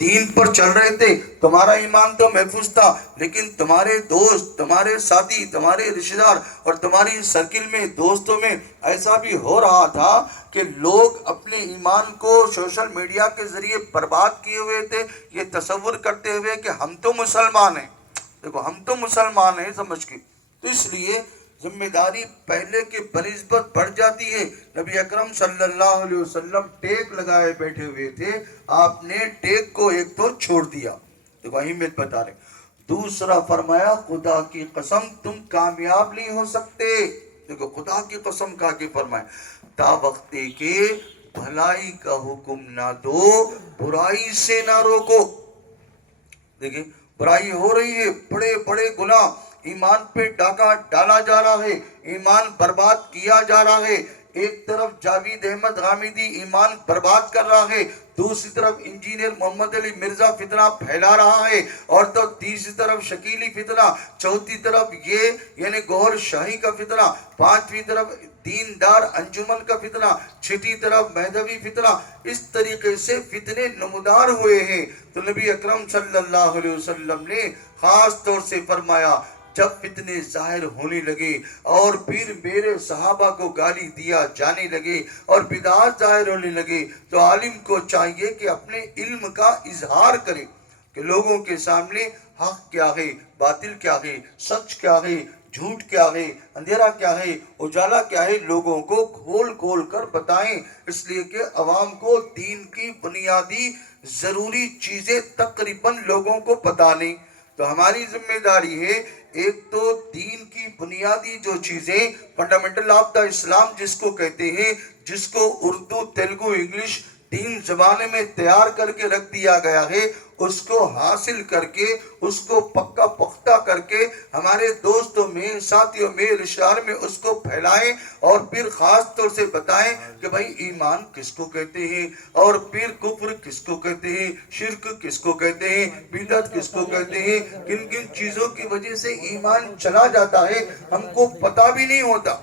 دین پر چل رہے تھے، تمہارا ایمان تو محفوظ تھا، لیکن تمہارے دوست، تمہارے ساتھی، تمہارے رشتہ دار اور تمہاری سرکل میں، دوستوں میں ایسا بھی ہو رہا تھا کہ لوگ اپنے ایمان کو سوشل میڈیا کے ذریعے برباد کیے ہوئے تھے، یہ تصور کرتے ہوئے کہ ہم تو مسلمان ہیں، دیکھو ہم تو مسلمان ہیں سمجھ کے۔ تو اس لیے ذمہ داری پہلے کے بنسبت بڑھ جاتی ہے۔ نبی اکرم صلی اللہ علیہ وسلم ٹیک لگائے بیٹھے ہوئے تھے، آپ نے ٹیک کو ایک تو چھوڑ دیا، دیکھو اہمیت بتا رہے۔ دوسرا فرمایا خدا کی قسم تم کامیاب نہیں ہو سکتے، دیکھو خدا کی قسم کہا کہ فرمایا تا وقتے کے بھلائی کا حکم نہ دو، برائی سے نہ روکو۔ دیکھیں برائی ہو رہی ہے، بڑے بڑے گناہ، ایمان پہ ڈاکہ ڈالا جا رہا ہے، ایمان برباد کیا جا رہا ہے۔ ایک طرف جاوید احمد غامدی ایمان برباد کر رہا ہے، دوسری طرف انجینئر محمد علی مرزا فتنہ پھیلا رہا ہے، اور تو تیسری طرف شکیلی فتنہ، چوتھی طرف یہ یعنی گوھر شاہی کا فتنہ، پانچویں طرف دیندار انجمن کا فتنہ، چھٹی طرف مہدوی فتنہ۔ اس طریقے سے فتنے نمودار ہوئے ہیں۔ تو نبی اکرم صلی اللہ علیہ وسلم نے خاص طور سے فرمایا جب فتنے ظاہر ہونے لگے اور پھر میرے صحابہ کو گالی دیا جانے لگے اور بدعات ظاہر ہونے لگے، تو عالم کو چاہیے کہ اپنے علم کا اظہار کرے کہ لوگوں کے سامنے حق کیا ہے، باطل کیا ہے، سچ کیا ہے، جھوٹ کیا ہے، اندھیرا کیا ہے، اجالا کیا ہے، لوگوں کو کھول کھول کر بتائیں، اس لیے کہ عوام کو دین کی بنیادی ضروری چیزیں تقریباً لوگوں کو پتہ نہیں۔ تو ہماری ذمہ داری ہے ایک تو دین کی بنیادی جو چیزیں فنڈامنٹل آف دا اسلام جس کو کہتے ہیں، جس کو اردو، تیلگو، انگلش تین زبانیں میں تیار کر کے رکھ دیا گیا ہے، اس کو حاصل کر کے، اس کو پکا پختہ کر کے ہمارے دوستوں میں، ساتھیوں میں، رشتہ دار میں اس کو پھیلائیں، اور پھر خاص طور سے بتائیں کہ بھائی ایمان کس کو کہتے ہیں، اور پھر کفر کس کو کہتے ہیں، شرک کس کو کہتے ہیں، بدعت کس کو کہتے ہیں، کن کن چیزوں کی وجہ سے ایمان چلا جاتا ہے ہم کو پتہ بھی نہیں ہوتا۔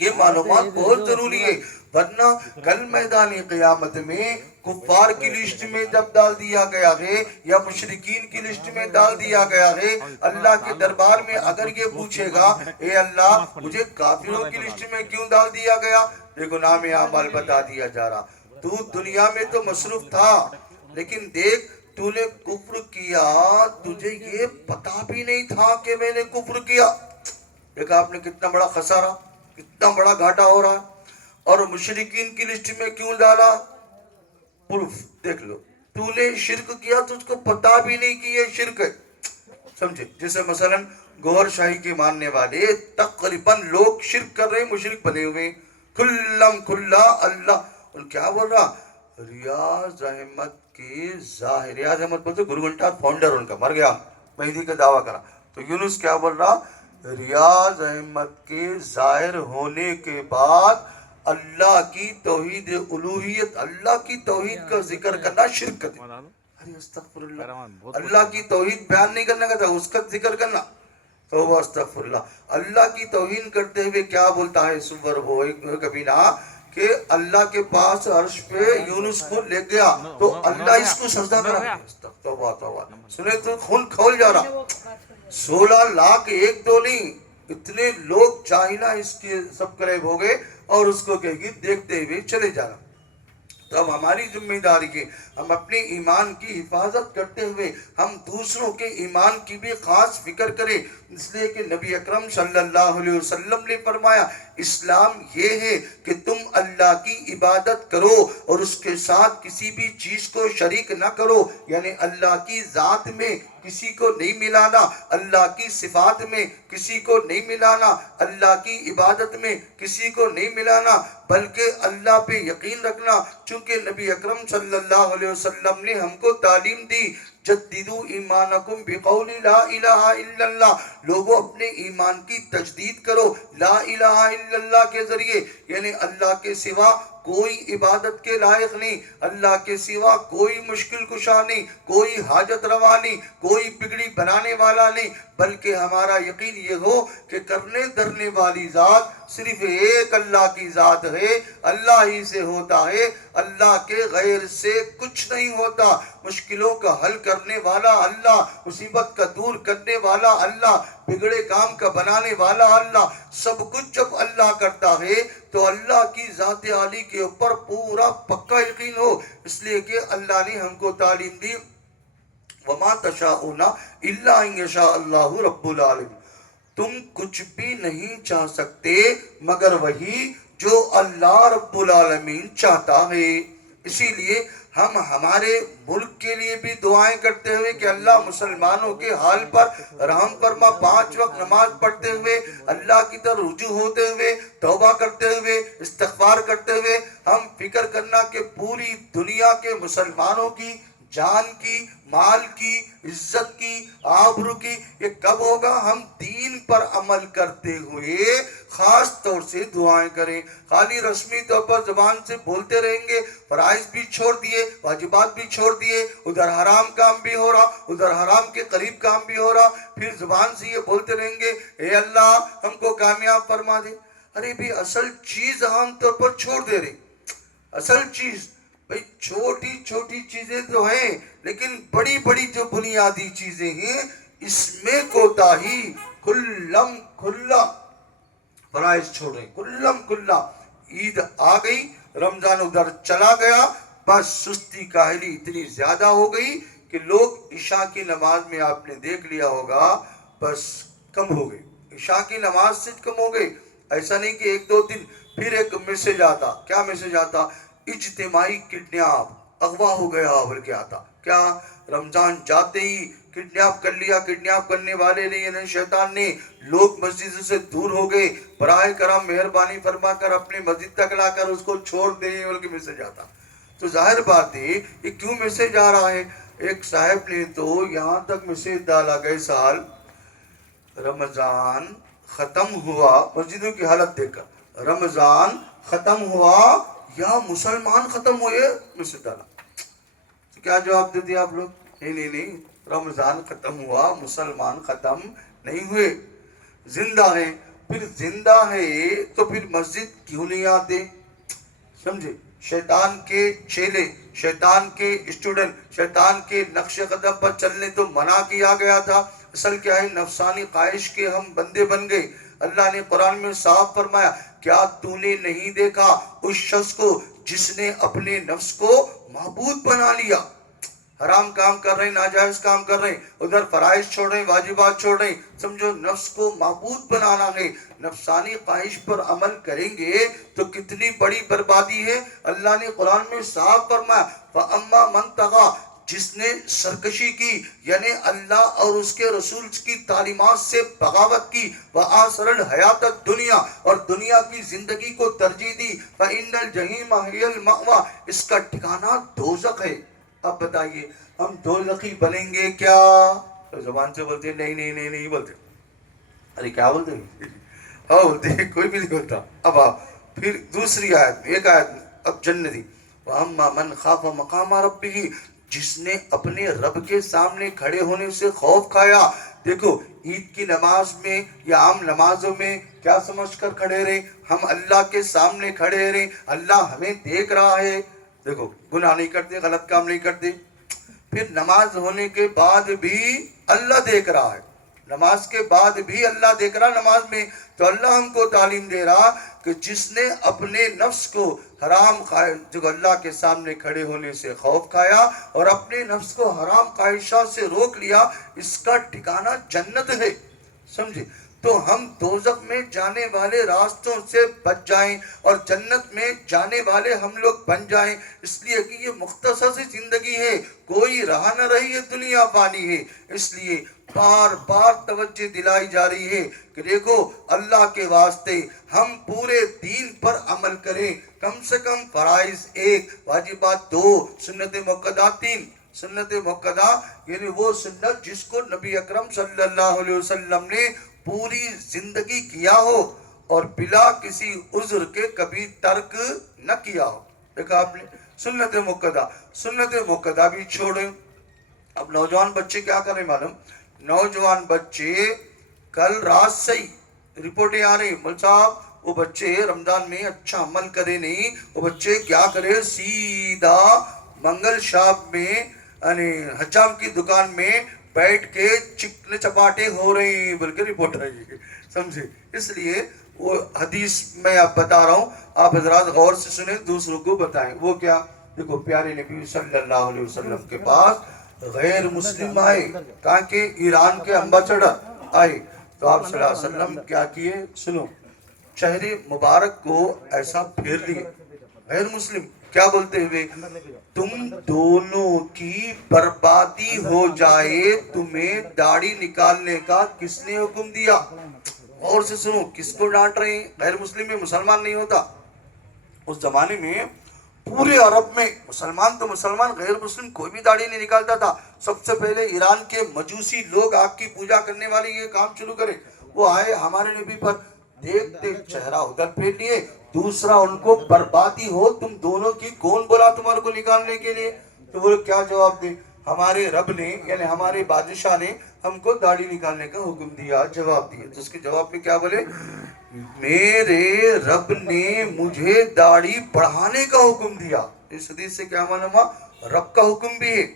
یہ معلومات بہت ضروری ہے، ورنہ کل میدان قیامت میں کفار کی لسٹ میں جب ڈال دیا گیا ہے یا مشرکین کی لسٹ میں ڈال دیا گیا ہے، اللہ کے دربار میں اگر یہ پوچھے گا اے اللہ مجھے کافروں کی لسٹ میں کیوں ڈال دیا گیا، دیکھو نام اعمال بتا دیا جا رہا، تو دنیا میں تو مصروف تھا لیکن دیکھ تو نے کفر کیا، تجھے یہ پتا بھی نہیں تھا کہ میں نے کفر کیا، دیکھا آپ نے کتنا بڑا خسارہ، کتنا بڑا گھاٹا ہو رہا ہے۔ اور مشرکین کی لسٹ میں کیوں ڈالا، پروف دیکھ لو، تو نے شرک کیا تو اس کو پتا بھی نہیں کہ یہ شرک ہے، سمجھے؟ جیسے مثلا گوھر شاہی کے ماننے والے تقریباً لوگ شرک کر رہے ہیں، مشرک بنے ہوئے، کھلم کھلا اللہ، اور کیا بول رہا ریاض احمد کے ظاہر، ریاض احمد بولتے گرو گھنٹہ فاؤنڈر ان کا مر گیا، مہدی کا دعویٰ کرا، تو یونس کیا بول رہا ریاض احمد کے ظاہر ہونے کے بعد اللہ کی توحید الوہیت، اللہ کی توحید کا ذکر کرنا شرک کر دیا، ارے استغفر اللہ، اللہ کی توحید بیان نہیں کرنے کا تھا، اس کا ذکر کرنا، توبہ استغفر اللہ۔ اللہ کی توہین کرتے ہوئے کیا بولتا ہے سور وہ کبھی نہ کہ اللہ کے پاس عرش پہ یونس کو لے گیا تو اللہ اس کو سجدہ کرا، توبہ توبہ، سنے تو خون کھول جا رہا، 16 لاکھ ایک دو نہیں، اتنے لوگ چاہینا اس کے سبسکرائب ہو گئے اور اس کو کہے گی دیکھتے ہوئے چلے جانا۔ تو اب ہماری ذمہ داری ہے ہم اپنے ایمان کی حفاظت کرتے ہوئے ہم دوسروں کے ایمان کی بھی خاص فکر کریں، اس لیے کہ نبی اکرم صلی اللہ علیہ وسلم نے فرمایا اسلام یہ ہے کہ تم اللہ کی عبادت کرو اور اس کے ساتھ کسی بھی چیز کو شریک نہ کرو، یعنی اللہ کی ذات میں کسی کو نہیں ملانا، اللہ کی صفات میں کسی کو نہیں ملانا، اللہ کی عبادت میں کسی کو نہیں ملانا، بلکہ اللہ پہ یقین رکھنا، چونکہ نبی اکرم صلی اللہ علیہ وسلم نے ہم کو تعلیم دی جددو ایمانکم بقول لا الہ الا اللہ، لوگوں اپنے ایمان کی تجدید کرو لا الہ الا اللہ کے ذریعے، یعنی اللہ کے سوا کوئی عبادت کے لائق نہیں، اللہ کے سوا کوئی مشکل کشا نہیں، کوئی حاجت روا نہیں، کوئی بگڑی بنانے والا نہیں، بلکہ ہمارا یقین یہ ہو کہ کرنے دھرنے والی ذات صرف ایک اللہ کی ذات ہے، اللہ ہی سے ہوتا ہے، اللہ کے غیر سے کچھ نہیں ہوتا، مشکلوں کا حل کرنے والا اللہ، مصیبت کا دور کرنے والا اللہ، بگڑے کام کا بنانے والا اللہ، سب کچھ جب اللہ کرتا ہے تو اللہ کی ذات عالی کے اوپر پورا پکا یقین ہو، اس لیے کہ اللہ نے ہم کو تعلیم دی وَمَا تَشَاءُونَ إِلَّا أَن يَشَاءَ اللَّهُ رَبُّ الْعَالَمِينَ، تم کچھ بھی نہیں چاہ سکتے مگر وہی جو اللہ رب العالمین چاہتا ہے۔ اسی لیے ہم ہمارے ملک کے لیے بھی دعائیں کرتے ہوئے کہ اللہ مسلمانوں کے حال پر رحم فرما، 5 وقت نماز پڑھتے ہوئے، اللہ کی طرف رجوع ہوتے ہوئے، توبہ کرتے ہوئے، استغفار کرتے ہوئے ہم فکر کرنا کہ پوری دنیا کے مسلمانوں کی جان کی، مال کی، عزت کی، آبرو کی، یہ کب ہوگا؟ ہم دین پر عمل کرتے ہوئے خاص طور سے دعائیں کریں۔ خالی رسمی طور پر زبان سے بولتے رہیں گے، فرائض بھی چھوڑ دیے، واجبات بھی چھوڑ دیے، ادھر حرام کام بھی ہو رہا، ادھر حرام کے قریب کام بھی ہو رہا، پھر زبان سے یہ بولتے رہیں گے اے اللہ ہم کو کامیاب فرما دے۔ ارے بھی اصل چیز عام طور پر چھوڑ دے رہے، اصل چیز بھئی چھوٹی چھوٹی چیزیں تو ہیں لیکن بڑی بڑی جو بنیادی چیزیں ہیں اس میں کوتاہی، کلم کھلا فرائض چھوڑ رہے، کلم کھلا۔ عید آ گئی، رمضان ادھر چلا گیا، بس سستی کاہلی اتنی زیادہ ہو گئی کہ لوگ عشاء کی نماز میں آپ نے دیکھ لیا ہوگا بس کم ہو گئی، عشاء کی نماز سے کم ہو گئی۔ ایسا نہیں کہ 1-2 دن پھر ایک میسج آتا، کیا میسج آتا؟ اجتماعی کڈنیپ، اغوا ہو گیا بول کے آتا۔ کیا رمضان جاتے ہی کڈنیپ کر لیا، کڈنیپ کرنے والے نے یعنی شیطان نے، لوگ مسجد سے دور ہو گئے، براہ کرم مہربانی فرما کر اپنے مسجد تک لا کر اس کو چھوڑ دیں بول کے میسج آتا۔ تو ظاہر بات ہے یہ کیوں میسج آ رہا ہے؟ ایک صاحب نے تو یہاں تک میسج ڈالا گئے سال رمضان ختم ہوا، مسجدوں کی حالت دیکھ کر رمضان ختم ہوا یا مسلمان ختم ہوئے، میسج ڈالا۔ تو کیا جواب دیتے آپ لوگ؟ نہیں، رمضان ختم ہوا، مسلمان ختم نہیں ہوئے، زندہ ہیں۔ پھر زندہ ہے تو پھر مسجد کیوں نہیں آتے؟ سمجھے؟ شیطان کے چیلے، شیطان کے اسٹوڈنٹ، شیطان کے نقش قدم پر چلنے تو منع کیا گیا تھا۔ اصل کیا ہے؟ نفسانی خواہش کے ہم بندے بن گئے۔ اللہ نے قرآن میں صاف فرمایا کیا تو نے نہیں دیکھا اس شخص کو جس نے اپنے نفس کو معبود بنا لیا؟ حرام کام کر رہے ہیں، ناجائز کام کر رہے ہیں، ادھر فرائض چھوڑ رہے ہیں، واجبات چھوڑ رہے ہیں، سمجھو نفس کو معبود بنانا ہے۔ نفسانی خواہش پر عمل کریں گے تو کتنی بڑی بربادی ہے۔ اللہ نے قرآن میں صاف فرمایا فَأَمَّا مَن طَغَىٰ، جس نے سرکشی کی یعنی اللہ اور اس کے رسول کی تعلیمات سے بغاوت کی، وَآثَرَ الْحَيَاةَ الدُّنْيَا، اور دنیا کی زندگی کو ترجیح دی، فَإِنَّ الْجَحِيمَ هِيَ الْمَأْوَىٰ، اس کا ٹھکانہ دوزخ ہے۔ اب بتائیے ہم دوزخی بنیں گے کیا؟ تو زبان سے بولتے نہیں بولتے، ارے کیا بولتے ہیں؟ ہاں بولتے ہیں، کوئی بھی نہیں بولتا۔ اب آپ پھر دوسری آیت میں، ایک آیت میں اب جنتی وَأَمَّا مَنْ خَافَ مَقَامَ رَبِّهِ، جس نے اپنے رب کے سامنے کھڑے ہونے سے خوف کھایا۔ دیکھو عید کی نماز میں یا عام نمازوں میں کیا سمجھ کر کھڑے رہے؟ ہم اللہ کے سامنے کھڑے رہے، اللہ ہمیں دیکھ رہا ہے۔ دیکھو گناہ نہیں کرتے، غلط کام نہیں کرتے، پھر نماز ہونے کے بعد بھی اللہ دیکھ رہا ہے، نماز کے بعد بھی اللہ دیکھ رہا نماز میں۔ تو اللہ ہم کو تعلیم دے رہا کہ جس نے اپنے نفس کو حرام جو اللہ کے سامنے کھڑے ہونے سے خوف کھایا اور اپنے نفس کو حرام خواہشات سے روک لیا، اس کا ٹھکانہ جنت ہے۔ سمجھے؟ تو ہم دوزخ میں جانے والے راستوں سے بچ جائیں اور جنت میں جانے والے ہم لوگ بن جائیں، اس لیے کہ یہ مختصر سی زندگی ہے، کوئی راہ نہ رہی ہے، دنیا فانی ہے۔ اس لیے بار بار توجہ دلائی جا رہی ہے کہ دیکھو اللہ کے واسطے ہم پورے دین پر عمل کریں، کم سے کم فرائض 1، واجبات 2، سنت مؤکدہ 3۔ سنت مؤکدہ یعنی وہ سنت جس کو نبی اکرم صلی اللہ علیہ وسلم نے پوری زندگی کیا ہو اور بلا کسی عذر کے کبھی ترک نہ کیا ہو۔ دیکھا آپ نے سنت مؤکدہ بھی چھوڑیں۔ اب نوجوان بچے کیا کریں معلوم؟ نوجوان بچے کل رات سے ہی رپورٹیں آ رہی، مول صاحب وہ بچے رمضان میں اچھا عمل کرے نہیں، وہ بچے کیا کرے، سیدھا منگل شاپ میں یعنی حجام کی دکان میں بیٹھ کے چکنے چپاٹے ہو رہی ہیں بول کے رپورٹ آئی ہے، سمجھے؟ اس لیے وہ حدیث میں آپ بتا رہا ہوں، آپ حضرات غور سے سنیں، دوسروں کو بتائیں۔ وہ کیا؟ دیکھو پیارے نبی صلی اللہ علیہ وسلم کے پاس غیر مسلم آئے، کہاں کہ ایران کے امبیسڈر آئے، تو آپ صلی اللہ علیہ وسلم کیا کیے؟ سنو، چہرے مبارک کو ایسا پھیر لیے، غیر مسلم کیا بولتے ہوئے؟ تم دونوں کی بربادی ہو جائے، تمہیں داڑھی نکالنے کا کس نے حکم دیا؟ اور سے سنو، کس کو ڈانٹ رہے ہیں؟ غیر مسلم میں مسلمان نہیں ہوتا۔ اس زمانے میں پورے عرب میں مسلمان تو مسلمان، غیر مسلم کوئی بھی داڑھی نہیں نکالتا تھا۔ سب سے پہلے ایران کے مجوسی لوگ، آگ کی پوجا کرنے والے، یہ کام شروع کرے، وہ آئے ہمارے نبی پر، دیکھتے چہرہ ادھر پھیر لیے، دوسرا ان کو بربادی ہو تم دونوں کی، کون بولا تمہارے کو نکالنے کے لیے؟ تو وہ کیا جواب دے؟ ہمارے رب نے یعنی ہمارے بادشاہ نے ہم کو داڑھی نکالنے کا حکم دیا، جواب دیا۔ تو اس کے جواب میں کیا بولے؟ میرے رب نے مجھے داڑھی بڑھانے کا حکم دیا۔ اس حدیث سے کیا معلوم ہوا؟ رب کا حکم بھی ہے،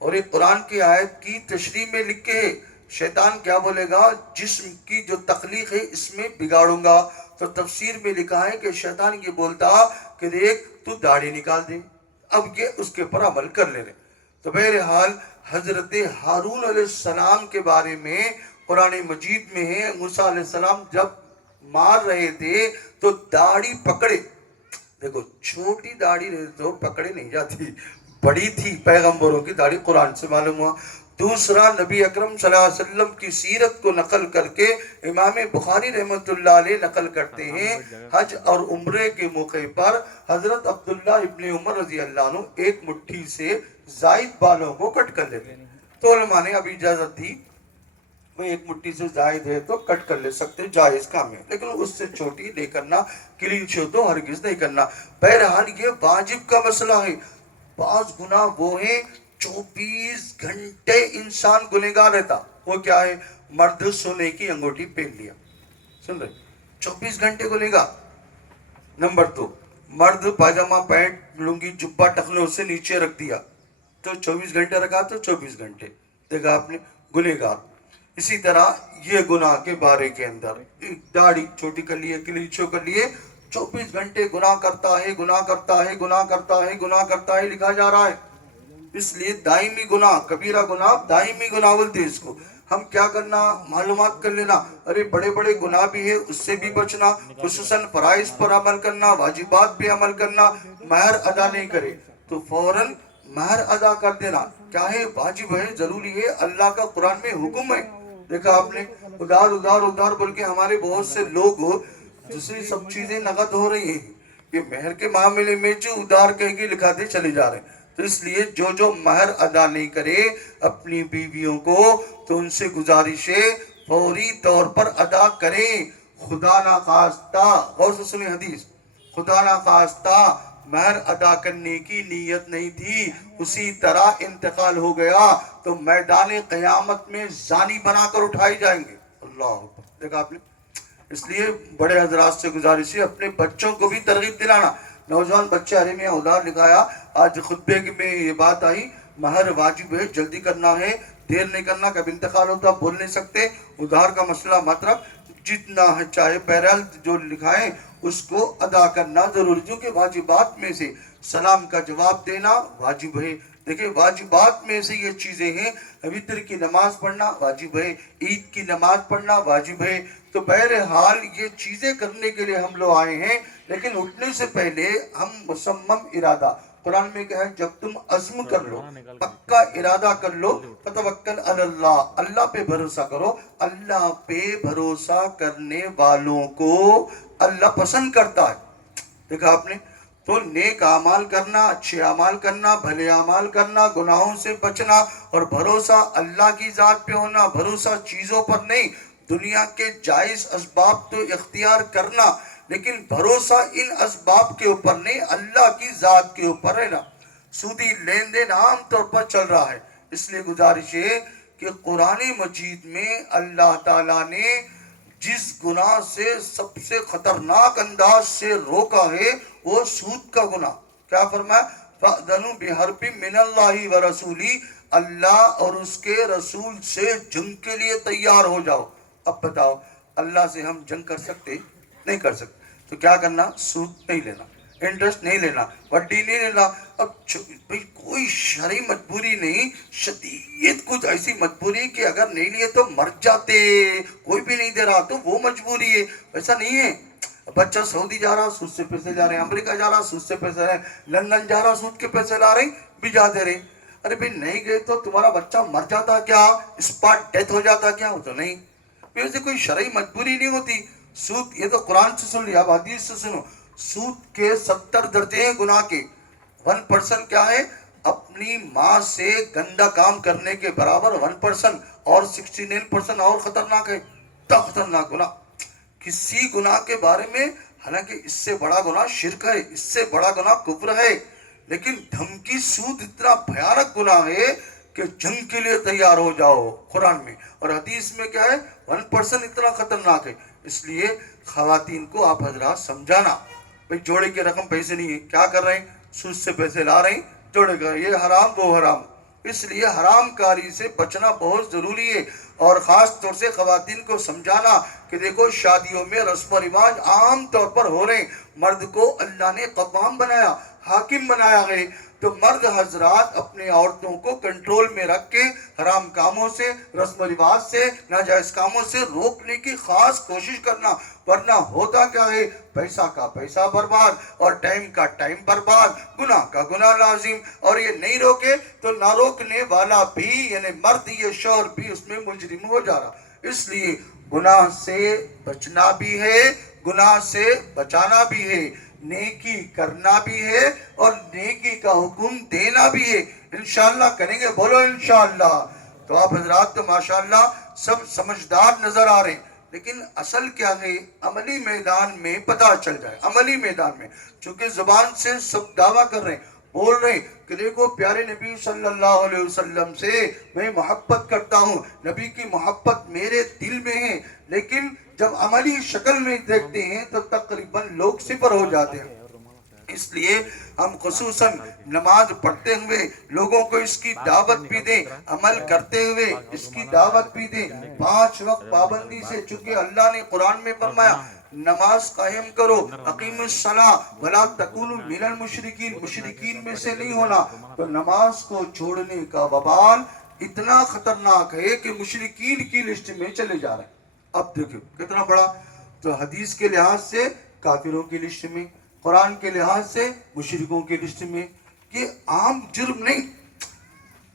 اور ایک قرآن کی آیت کی تشریح میں لکھے ہے، شیطان کیا بولے گا؟ جسم کی جو تخلیق ہے اس میں بگاڑوں گا۔ تو تفسیر میں لکھا ہے کہ شیطان یہ بولتا کہ دیکھ تو داڑھی نکال دے، اب یہ اس کے پر عمل کر لے رہے۔ تو بہرحال حضرت ہارون علیہ السلام کے بارے میں قرآن مجید میں ہے، موسیٰ علیہ السلام جب مار رہے تھے تو داڑھی پکڑے، دیکھو چھوٹی داڑھی تو پکڑے نہیں جاتی، بڑی تھی پیغمبروں کی داڑھی، قرآن سے معلوم ہوا۔ دوسرا، نبی اکرم صلی اللہ علیہ وسلم کی سیرت کو نقل کر کے امام بخاری رحمۃ اللہ علیہ نقل کرتے ہیں، حج اور عمرے کے موقع پر حضرت عبداللہ ابن عمر رضی اللہ عنہ ایک مٹھی سے زائد بالوں کو کٹ کر لیتے، تو علماء نے ابھی اجازت دی، وہ ایک مٹھی سے زائد ہے تو کٹ کر لے سکتے، جائز کام ہے، لیکن اس سے چھوٹی نہیں کرنا، کلین شو تو ہرگز نہیں کرنا۔ بہرحال یہ واجب کا مسئلہ ہے۔ بعض گناہ وہ ہیں 24 گھنٹے انسان گنہگار رہتا، وہ کیا ہے؟ مرد سونے کی انگوٹھی پہن لیا، سن رہے، 24 گھنٹے گنہگار۔ نمبر 2، مرد پاجامہ پینٹ لنگی جبہ ٹخنوں سے نیچے رکھ دیا، تو 24 گھنٹے رکھا تو 24 گھنٹے، دیکھا آپ نے، گنہگار۔ اسی طرح یہ گناہ کے بارے کے اندر داڑھی چھوٹی کر لیے، کلیچو کر لیے، 24 گھنٹے گناہ کرتا ہے، گناہ کرتا ہے، گناہ کرتا ہے، گناہ کرتا ہے لکھا جا رہا ہے۔ اس لیے دائمی گناہ، کبیرہ گناہ، دائمی گناہ بولتے ہیں اس کو۔ ہم کیا کرنا؟ معلومات کر لینا، ارے بڑے بڑے گناہ بھی ہے، اس سے بھی بچنا، خصوصاً فرائض پر عمل کرنا، واجبات پہ عمل کرنا۔ مہر ادا نہیں کرے تو فوراً مہر ادا کر دینا، کیا ہے؟ واجب ہے، ضروری ہے، اللہ کا قرآن میں حکم ہے۔ دیکھا آپ نے، ادھار ادھار ادھار بول کے ہمارے بہت سے لوگ دوسری سب چیزیں نقد ہو رہی ہیں، یہ مہر کے معاملے میں جو ادھار کہہ کے لکھاتے چلے جا رہے ہیں۔ تو اس لیے جو مہر ادا نہیں کرے اپنی بیویوں کو، تو ان سے گزارش ہے فوری طور پر ادا کریں۔ خدا نہ خواستہ، غور سے سنیں حدیث، خدا نہ خواستہ مہر ادا کرنے کی نیت نہیں تھی، اسی طرح انتقال ہو گیا تو میدان قیامت میں زانی بنا کر اٹھائے جائیں گے۔ اللہ اکبر، دیکھا آپ نے۔ اس لیے بڑے حضرات سے گزارش ہے اپنے بچوں کو بھی ترغیب دلانا۔ نوجوان بچے، ارے میں ادھار لکھایا، آج خطبے میں یہ بات آئی، مہر واجب ہے، جلدی کرنا ہے، دیر نہیں کرنا، کب انتقال ہوتا بول نہیں سکتے، ادھار کا مسئلہ مت رکھ، جتنا ہے چاہے، بہرحال جو لکھائیں اس کو ادا کرنا ضروری، کیونکہ واجبات میں سے سلام کا جواب دینا واجب ہے۔ دیکھیں واجبات میں سے یہ چیزیں ہیں، وتر کی نماز پڑھنا واجب ہے، عید کی نماز پڑھنا واجب ہے۔ تو بہرحال یہ چیزیں کرنے کے لیے ہم لوگ آئے ہیں، لیکن اٹھنے سے پہلے ہم مصمم ارادہ، قرآن میں کہا ہے جب تم عزم کر لو، پکا ارادہ کر لو، فتوکل علی اللہ، اللہ پہ بھروسہ کرو۔ اللہ پہ بھروسہ کرنے والوں کو اللہ پسند کرتا ہے، دیکھا آپ نے۔ تو نیک اعمال کرنا، اچھے اعمال کرنا، بھلے اعمال کرنا، گناہوں سے بچنا، اور بھروسہ اللہ کی ذات پہ ہونا، بھروسہ چیزوں پر نہیں۔ دنیا کے جائز اسباب تو اختیار کرنا، لیکن بھروسہ ان اسباب کے اوپر نہیں، اللہ کی ذات کے اوپر ہے نا۔ سودی لین دین عام طور پر چل رہا ہے، اس لیے گزارش ہے کہ قرآن مجید میں اللہ تعالیٰ نے جس گناہ سے سب سے خطرناک انداز سے روکا ہے وہ سود کا گناہ۔ کیا فرمایا؟ فَأْذَنُوا بِحَرْبٍ مِّنَ اللَّهِ وَرَسُولِهِ، اللہ اور اس کے رسول سے جنگ کے لیے تیار ہو جاؤ۔ اب بتاؤ، اللہ سے ہم جنگ کر سکتے؟ نہیں کر سکتے، تو کیا کرنا؟ سود نہیں لینا، انٹرسٹ نہیں لینا، وڈی نہیں لینا۔ اب بھئی کوئی شرعی مجبوری نہیں، شدید کچھ ایسی مجبوری کہ اگر نہیں لیے تو مر جاتے، کوئی بھی نہیں دے رہا تو وہ مجبوری ہے، ایسا نہیں ہے۔ بچہ سعودی جا رہا، سود سے پیسے جا رہے ہیں، امریکہ جا رہا، سود سے پیسے رہے ہیں، لندن جا رہا، سود کے پیسے لا رہے ہیں، بھی جاتے رہے۔ ارے بھئی نہیں گئے تو تمہارا بچہ مر جاتا کیا؟ اسپاٹ ڈیتھ ہو جاتا کیا؟ وہ تو نہیں۔ پھر سے کوئی شرعی مجبوری نہیں ہوتی۔ سود، یہ تو قرآن سے سن لیا، اب حدیث سے سنو۔ سود کے 70 درجے ہیں گناہ کے۔ 1% کیا ہے؟ اپنی ماں سے گندا کام کرنے کے برابر 1%، اور 69% اور خطرناک ہے۔ اتنا خطرناک گناہ کسی گناہ کے بارے میں، حالانکہ اس سے بڑا گناہ شرک ہے، اس سے بڑا گناہ کفر ہے، لیکن دھمکی سود اتنا بھیانک گناہ ہے کہ جنگ کے لیے تیار ہو جاؤ قرآن میں، اور حدیث میں کیا ہے؟ 1% اتنا خطرناک ہے۔ اس لیے خواتین کو آپ حضرات سمجھانا، بھئی جوڑے کی رقم پیسے نہیں ہے، کیا کر رہے ہیں؟ سود سے پیسے لا رہے ہیں، جوڑے کا یہ حرام وہ حرام۔ اس لیے حرام کاری سے بچنا بہت ضروری ہے، اور خاص طور سے خواتین کو سمجھانا کہ دیکھو شادیوں میں رسم و رواج عام طور پر ہو رہے ہیں، مرد کو اللہ نے قوام بنایا، حاکم بنایا ہے، تو مرد حضرات اپنے عورتوں کو کنٹرول میں رکھ کے حرام کاموں سے، رسم و رواج سے، ناجائز کاموں سے روکنے کی خاص کوشش کرنا، ورنہ ہوتا کیا ہے؟ پیسہ کا پیسہ برباد، اور ٹائم کا ٹائم برباد، گناہ کا گناہ لازم، اور یہ نہیں روکے تو نہ روکنے والا بھی، یعنی مرد یہ شوہر بھی اس میں مجرم ہو جا رہا۔ اس لیے گناہ سے بچنا بھی ہے، گناہ سے بچانا بھی ہے، نیکی کرنا بھی ہے، اور نیکی کا حکم دینا بھی ہے۔ انشاءاللہ کریں گے، بولو انشاءاللہ۔ تو آپ حضرات تو ماشاءاللہ سب سمجھدار نظر آ رہے ہیں، لیکن اصل کیا ہے؟ عملی میدان میں پتہ چل جائے، عملی میدان میں، چونکہ زبان سے سب دعویٰ کر رہے ہیں، بول رہے ہیں کہ دیکھو پیارے نبی صلی اللہ علیہ وسلم سے میں محبت کرتا ہوں، نبی کی محبت میرے دل میں ہے، لیکن جب عملی شکل میں دیکھتے ہیں تو تقریباً لوگ صفر ہو جاتے ہیں۔ اس لیے ہم خصوصاً نماز پڑھتے ہوئے لوگوں کو اس کی دعوت بھی دیں، عمل کرتے ہوئے اس کی دعوت بھی دیں، 5 وقت پابندی سے، چونکہ اللہ نے قرآن میں فرمایا نماز قائم کرو، اقیم الصلاۃ ولا تکونوا من المشرکین، مشرکین میں سے نہیں ہونا۔ تو نماز کو چھوڑنے کا وبال اتنا خطرناک ہے کہ مشرکین کی لسٹ میں چلے جا رہے ہیں۔ اب دیکھو کتنا بڑا، تو حدیث کے لحاظ سے کافروں کی لسٹ میں، قرآن کے لحاظ سے مشرکوں کی لسٹ میں۔ یہ عام جرم نہیں،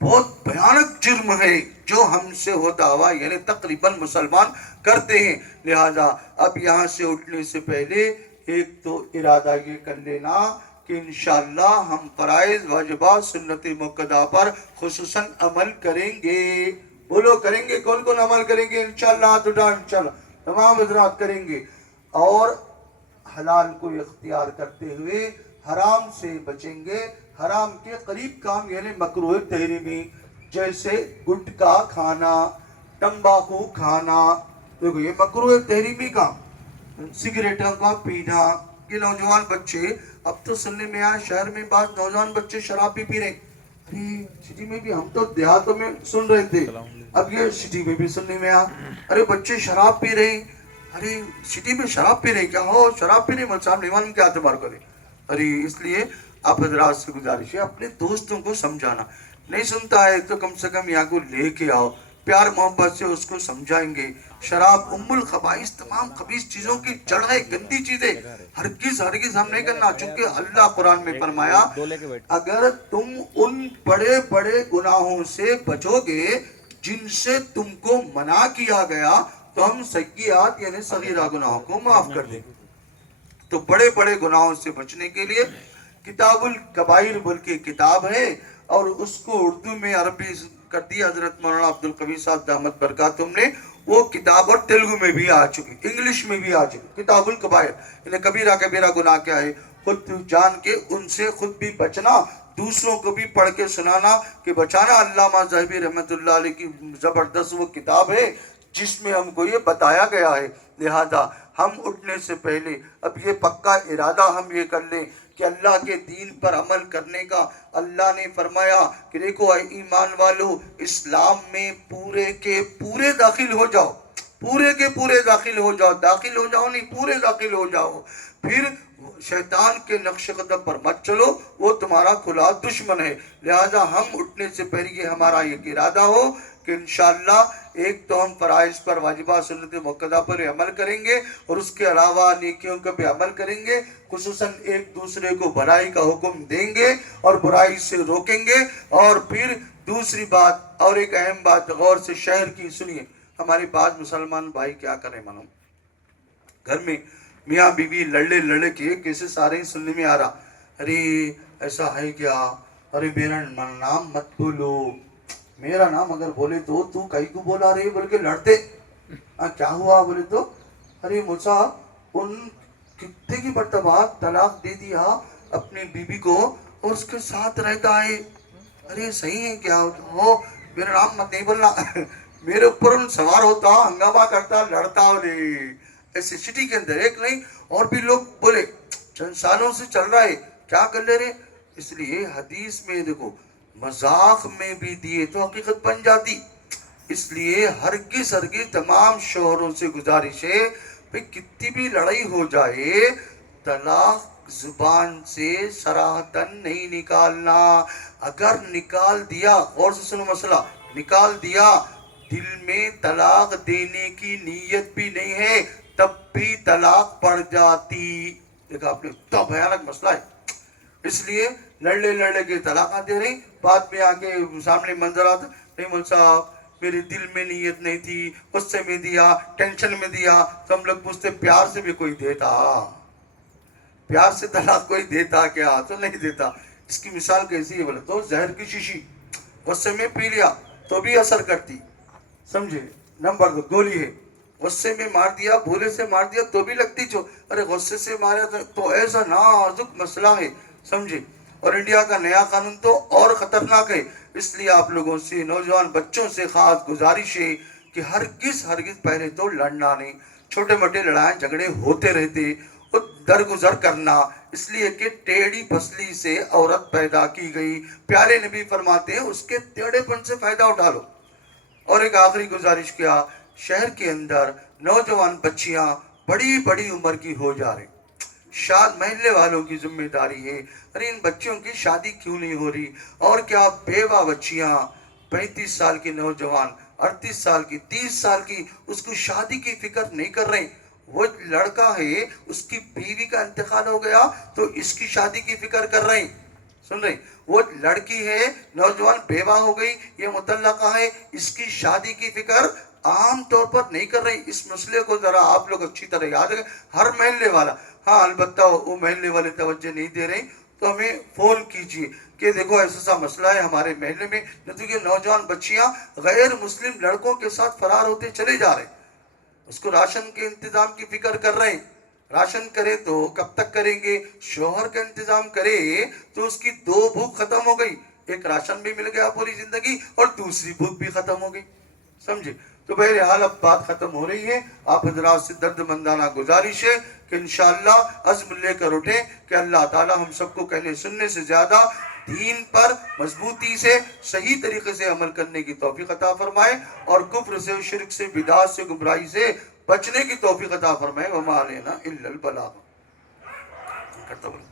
بہت بھیانک جرم ہے جو ہم سے ہوتا ہوا، یعنی تقریباً مسلمان کرتے ہیں۔ لہذا اب یہاں سے اٹھنے سے پہلے ایک تو ارادہ یہ کر لینا کہ انشاءاللہ ہم فرائض واجبات سنت مؤکدہ پر خصوصاً عمل کریں گے۔ بولو کریں گے، کون کون عمل کریں گے؟ انشاءاللہ تو انشاءاللہ تمام حضرات کریں گے، اور حلال کو اختیار کرتے ہوئے حرام سے بچیں گے۔ حرام کے قریب کام یعنی مکروہ تحریمی، جیسے گٹکا کھانا، تمباکو کھانا، دیکھو یہ مکروہ تحریمی کام، سگریٹوں کا پینا۔ یہ نوجوان بچے، اب تو سننے میں آیا شہر میں بعض نوجوان بچے شراب بھی پی رہے ہیں۔ ارے سٹی میں بھی، ہم تو دیہاتوں میں سن رہے تھے، اب یہ سٹی میں بھی سننے میں آیا، ارے بچے شراب پی رہے ہیں۔ ارے سٹی میں شراب پی رہے ہیں، کیا ہو شراب پی رہے ہیں؟ مول صاحب نہیں معلوم کیا اعتبار کرے۔ ارے اس لیے آپ حضرات سے گزارش ہے اپنے دوستوں کو سمجھانا، نہیں سنتا ہے تو کم سے کم یہاں کو لے کے آؤ، پیار محبت سے اس کو سمجھائیں گے۔ شراب ام الخبائث، تمام خبیث چیزوں کی جڑ ہے، گندی چیزیں، ہرگز ہرگز ہم نہیں کرنا، چونکہ اللہ قرآن میں فرمایا اگر تم ان بڑے بڑے گناہوں سے بچو گے جن سے تم کو منع کیا گیا تو ہم سیئات یعنی صغیرہ گناہوں کو معاف کر دیں گے۔ تو بڑے بڑے گناہوں سے بچنے کے لیے کتاب الکبائر بول کے کتاب ہے، اور اس کو اردو میں عربی کر دی حضرت مولانا عبدالقوی صاحب دامت برکاتہم نے، وہ کتاب اور تیلگو میں بھی آ چکی، انگلش میں بھی آ چکی، کتاب الکبائر، یعنی کبیرہ کبیرہ گناہ کیا ہے، خود جان کے ان سے خود بھی بچنا، دوسروں کو بھی پڑھ کے سنانا کہ بچانا۔ علامہ ذہبی رحمت اللہ علیہ کی زبردست وہ کتاب ہے جس میں ہم کو یہ بتایا گیا ہے۔ لہذا ہم اٹھنے سے پہلے اب یہ پکا ارادہ ہم یہ کر لیں کہ کہ اللہ کے دین پر عمل کرنے کا. اللہ نے فرمایا کہ دیکھو اے ایمان والو، اسلام میں پورے کے پورے داخل ہو جاؤ، پورے کے پورے داخل ہو جاؤ، داخل ہو جاؤ نہیں، پورے داخل ہو جاؤ. پھر شیطان کے نقش قدم پر مت چلو، وہ تمہارا کھلا دشمن ہے. لہذا ہم اٹھنے سے پہلے یہ ہمارا ایک ارادہ ہو کہ انشاءاللہ ایک تو ہم فرائض پر، واجبات سنت مؤکدہ پر عمل کریں گے، اور اس کے علاوہ نیکیوں کا بھی عمل کریں گے. خصوصاً ایک دوسرے کو بھلائی کا حکم دیں گے اور برائی سے روکیں گے. اور پھر دوسری بات اور ایک اہم بات غور سے شہر کی سنیے. ہمارے بعض مسلمان بھائی کیا کریں معلوم، گھر میں میاں بیوی لڑے کے کیسے سارے ہی سننے میں آ رہا، ارے ایسا ہے کیا، ارے میرا نام مت بولو، میرا نام اگر بولے تو کئی کو بولا رہے بول کے لڑتے. کیا ہوا بولے تو، ارے موسیٰ ان کتنے کی مرتبہ طلاق دے دیا اپنی بیوی کو اور اس کے ساتھ رہتا ہے. ارے صحیح ہے کیا ہو، میرا نام مت نہیں بولنا. میرے اوپر ان سوار ہوتا، ہنگامہ کرتا، لڑتا. ایسے سٹی کے اندر ایک نہیں اور بھی لوگ بولے چند سالوں سے چل رہا ہے، کیا کر لے رہے. اس لیے حدیث میں دیکھو مذاق میں بھی دیے تو حقیقت بن جاتی. اس لیے ہرگز تمام شوہروں سے گزارش ہے بھئی کتنی بھی لڑائی ہو جائے طلاق زبان سے صراحتاً نہیں نکالنا. اگر نکال دیا، غور سے سنو مسئلہ، نکال دیا دل میں طلاق دینے کی نیت بھی نہیں ہے تب بھی طلاق پڑ جاتی. دیکھا آپ نے اتنا بھیانک مسئلہ ہے. اس لیے لڑے کے طلاقات دے رہی، بعد میں آگے سامنے منظر آتا، نہیں مول صاحب میرے دل میں نیت نہیں تھی، غصے میں دیا، ٹینشن میں دیا. تو ہم لوگ پوچھتے پیار سے بھی کوئی دیتا، پیار سے طلاق کوئی دیتا کیا؟ تو نہیں دیتا. اس کی مثال کیسی ہے بولے تو زہر کی شیشی غصے میں پی لیا تو بھی اثر کرتی، سمجھے. نمبر 2 گولی ہے، غصے میں مار دیا، بھولے سے مار دیا تو بھی لگتی. ارے غصے سے مارا تو ایسا نازک مسئلہ ہے، سمجھے. اور انڈیا کا نیا قانون تو اور خطرناک ہے. اس لیے آپ لوگوں سے، نوجوان بچوں سے خاص گزارش ہے کہ ہرگز پہلے تو لڑنا نہیں. چھوٹے موٹے لڑائیں جھگڑے ہوتے رہتے، درگزر کرنا. اس لیے کہ ٹیڑھی پسلی سے عورت پیدا کی گئی. پیارے نبی فرماتے ہیں اس کے ٹیڑھے پن سے فائدہ اٹھا لو. اور ایک آخری گزارش کیا، شہر کے اندر نوجوان بچیاں بڑی عمر کی ہو جا رہی، محلے والوں کی ذمہ داری ہے. ارے ان بچیوں کی شادی کیوں نہیں ہو رہی؟ اور کیا بیوہ بچیاں 35 سال کی نوجوان، 38 سال کی، 30 سال کی، اس کو شادی کی فکر نہیں کر رہے. وہ لڑکا ہے اس کی بیوی کا انتقال ہو گیا تو اس کی شادی کی فکر کر رہے ہیں، سن رہے. وہ لڑکی ہے نوجوان بیوہ ہو گئی، یہ مطلقہ ہے، اس کی شادی کی فکر عام طور پر نہیں کر رہی. اس مسئلے کو ذرا آپ لوگ اچھی طرح یاد رکھیں. ہر محلے والا، ہاں البتہ وہ محلے والے توجہ نہیں دے رہے تو ہمیں فون کیجئے کہ دیکھو ایسا مسئلہ ہے ہمارے محلے میں. کہ نوجوان بچیاں غیر مسلم لڑکوں کے ساتھ فرار ہوتے چلے جا رہے. اس کو راشن کے انتظام کی فکر کر رہے ہیں. راشن کرے تو کب تک کریں گے؟ شوہر کا انتظام کرے تو اس کی 2 بھوک ختم ہو گئی، ایک راشن بھی مل گیا پوری زندگی اور دوسری بھوک بھی ختم ہو گئی، سمجھے. تو بہرحال اب بات ختم ہو رہی ہے. آپ حضرات سے درد مندانہ گزارش ہے کہ انشاءاللہ عزم لے کر اٹھیں کہ اللہ تعالی ہم سب کو کہنے سننے سے زیادہ دین پر مضبوطی سے صحیح طریقے سے عمل کرنے کی توفیق عطا فرمائے، اور کفر سے، شرک سے، بدعات سے، گمراہی سے بچنے کی توفیق عطا فرمائے. وما علینا الا البلاغ. کرتا ہوں